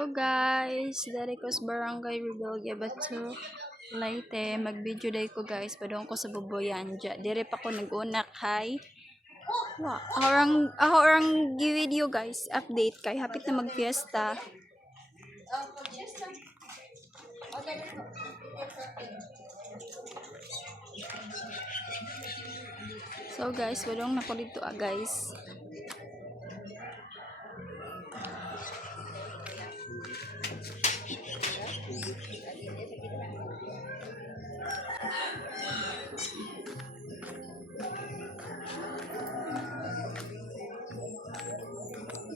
Hello guys, dari ko sa Barangay Rebellia Batu, Leyte. Mag-video day ko guys, padong ko sa Buboyanja. Dire pa ko nag-unak, hi. Orang video guys, update kay hapit na mag-fiesta. So guys, padong na ko dito guys.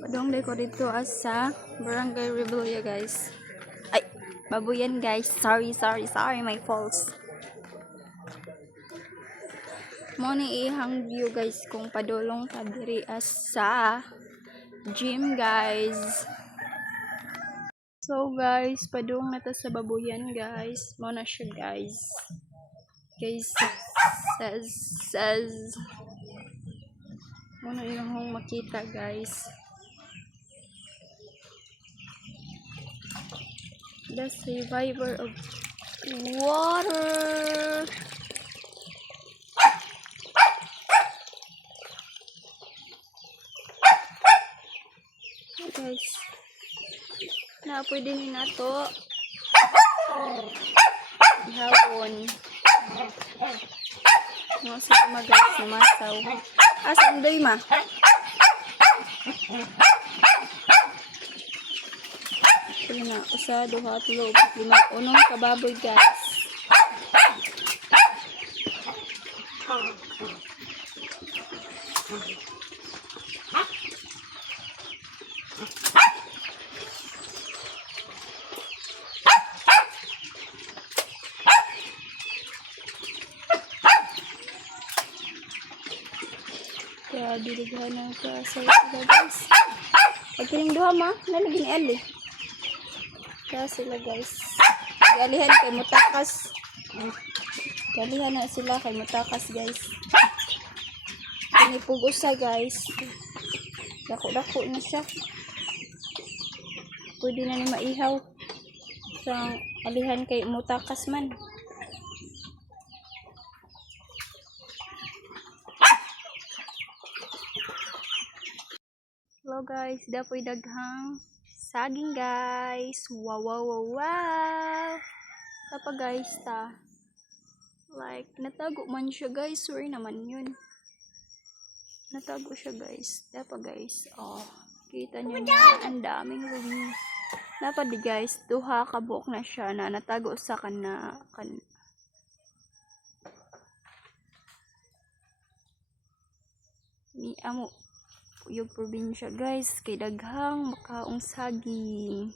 Padong day ko dito sa Barangay Rebellia guys. Ay, babuyan guys. Sorry, my faults. Mo ni ihang view guys kung padulong ta diri sa gym guys. So guys, padung na ta sa babuyan guys. Mo na siya guys. Guys, says mo na yung makita guys. The survivor of water. Guys, na pwede ni nato ihawon mga sama guys na masaw. Asan doy ma? Ito na, usa, duha, tulo, lima, unong kababoy guys. Kaya dilighan ng kasay sila guys. Pagkiling duha ma, nalagin ali. Kaya sila guys. Galihan kay mutakas. Galihan na sila kay mutakas guys. Pinipugusa guys. Dako-dako na siya. Pwede na ni maihaw. Sa alihan kay mutakas man. Hello guys, dapoy daghang saging guys. Wow. Tapa guys ta. Like natago man siya guys. Sorry naman yun. Natago siya guys. Tapa guys. Oh, kita niyo na ang daming rumi. Tapa di guys, duha ka buok na siya na natago sa ni amo yung probinsya guys, kay daghang makaong saging.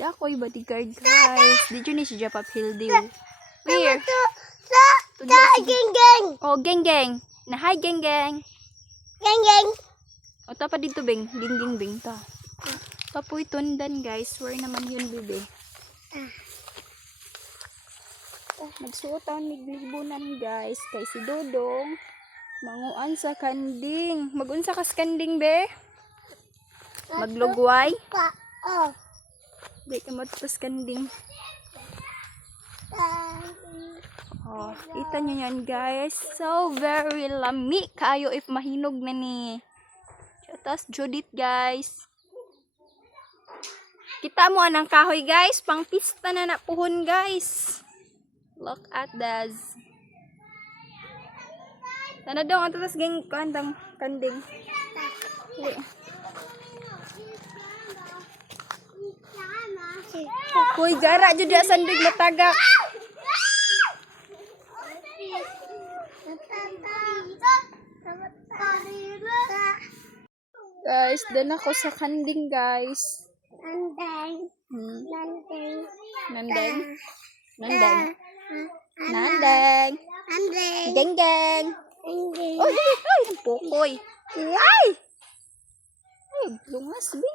Dakoy bodyguard guys. Did you ni si Japap Hildew? Where? Geng. Oh, geng. Na hi geng. Geng. O tapa dito beng, beng ta. Papuy tundan guys, where naman yun bebe? Magsuotan miglibunan guys, kay si Dodong manguan sa kanding. Magunsa kas kanding be? Maglugway? Di ka matapos kanding. Oh, kita nyo yan guys. So very lami kayo if mahinog na ni. Tapos Judith guys. Kita mo anang kahoy guys. Pang pista na napuhon guys. Look at this. Tanda dong ang tatas geng kandang kanding. Kuy gara jud sa sandig matagak. Guys, dan ako sa kanding guys. Nandeng. Geng. Oy, pukoy. Ay, lungas bi.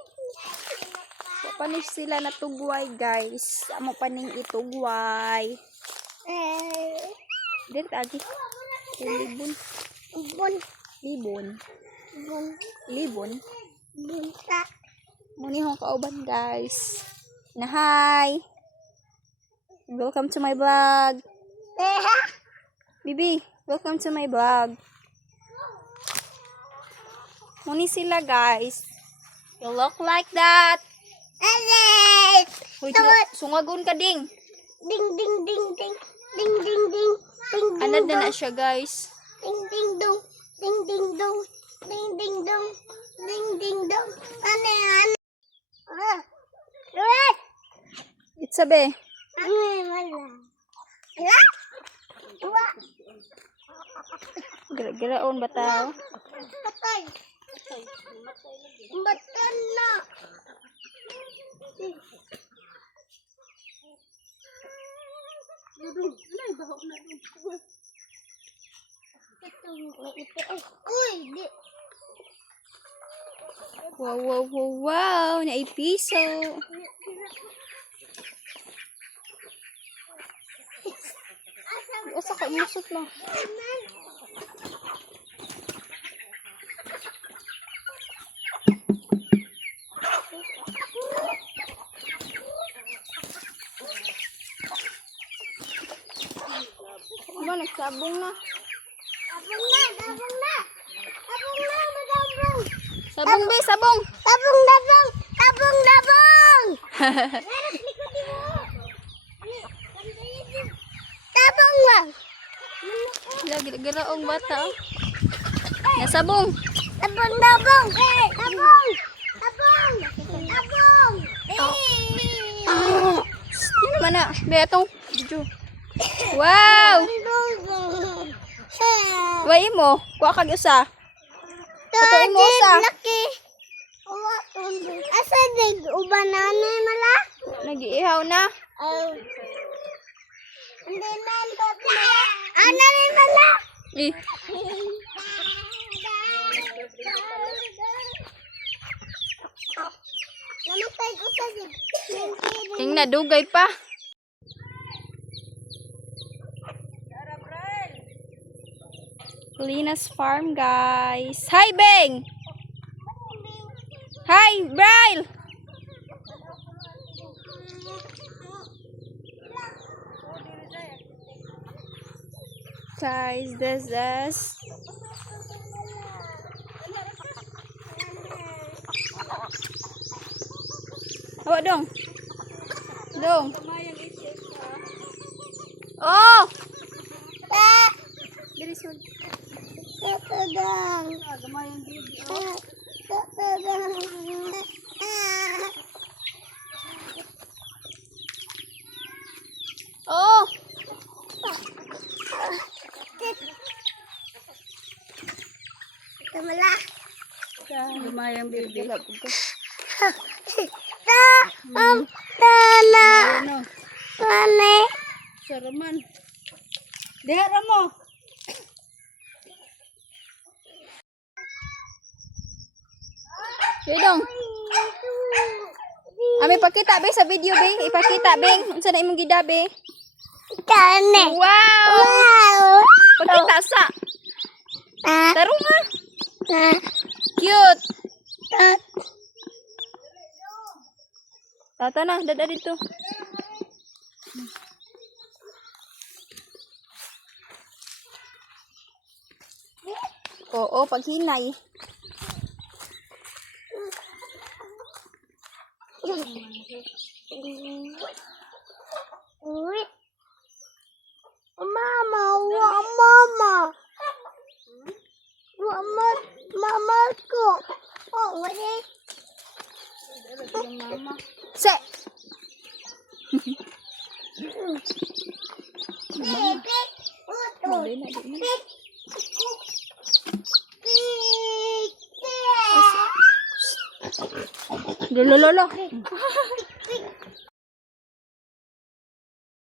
Panis sila natugway guys. Amo paning itugway. Dito agi. Libon. Bunta. Muni akong kauban guys. Na hi. Welcome to my vlog. Bibi, welcome to my vlog. Muni sila guys. You look like that. Uy, sungagon ka ding. Ding ding ding ding ding ding ding ding ding Anad na siya guys. ding ding dong ding ding dong ding ding dong ding ding dong ane It's a be. Gira-giraon ba tao? Patay. Batan na. Uy, di. Wow, wow, wow, wow. Naipiso. Asa ka imusot mo? Ano, nagsabong na. Abong na, abong na. Abong na, madabong. Sabong be, sabong. Dabong, dabong. Dabong, dabong. Dabong lang. Gira-giraong bata. Nasabong. Dabong, dabong. Dabong. Dabong. Dabong. Ano naman na? Be, itong video. Wow! Wai mo, kuha kag usa. Ato imo usa. Laki. Asa dig ubanana mala? Nagiihaw na. Hindi na ito. Ano ni mala? Eh, Namatay ko sa dig. ting nadugay pa. Lina's Farm, guys. Hi, Beng! Hi, Braille! Guys, this is... Hawa dong. Dong. Oh! Diri sun. Tatadang. Tatadang. Oh! Kamala. Lumayang baby. Tana. Ano? Tane. Saraman. Dihara mo. Dong. Ami pakita be sa video be. Ipakita be. Unsa na imong gida be? Tane. Wow! Wow. Pakita sa. Tarong nga. Cute. Tata na, dada dito. Oo, paghinay. Uy. Mama, wa mama. Mama, mama ko. Oh, wala. Se. Bebe, uto. Lolo.